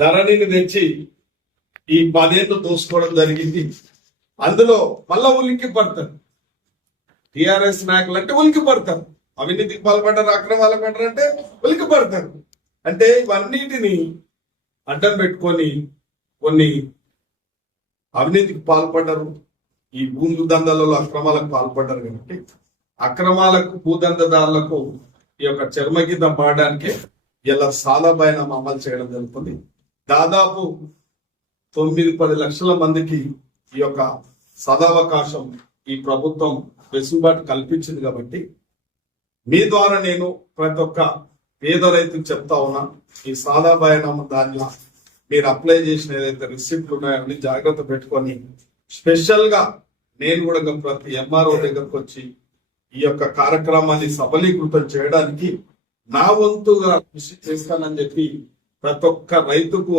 ధరణిని తెచ్చి ఈ పదేళ్ళు దోసుకోవడం జరిగింది. అందులో మళ్ళా ఉలిక్కి పడతారు. టిఆర్ఎస్ నాయకులు అంటే ఉలికి పడతారు. అవినీతికి పాల్పడ్డారు అక్రమాలకు పడ్డారు అంటే ఉలికి పడతారు. అంటే ఇవన్నిటిని అడ్డం పెట్టుకొని కొన్ని అవినీతికి పాల్పడ్డారు. ఈ భూమి దందాలలో అక్రమాలకు పాల్పడ్డారు కాబట్టి అక్రమాలకు భూదందదారులకు ఈ యొక్క చర్మగీతం పాడడానికి ఇలా సాదాబాయనం అమలు చేయడం జరుగుతుంది. దాదాపు తొమ్మిది పది లక్షల మందికి ఈ యొక్క సదావకాశం ఈ ప్రభుత్వం వెసులుబాటు కల్పించింది కాబట్టి మీ ద్వారా నేను ప్రతి ఒక్క పేద రైతుకు చెప్తా ఉన్నా ఈ సాదాబాయనం దానిలో మీరు అప్లై చేసిన ఏదైతే రిసిప్ట్లు ఉన్నాయో అన్ని జాగ్రత్త పెట్టుకొని స్పెషల్గా నేను కూడా ప్రతి ఎంఆర్ఓ దగ్గరకు వచ్చి ఈ యొక్క కార్యక్రమాన్ని సబలీకృతం చేయడానికి నా వంతుగా కృషి చేస్తానని చెప్పి ప్రతి ఒక్క రైతుకు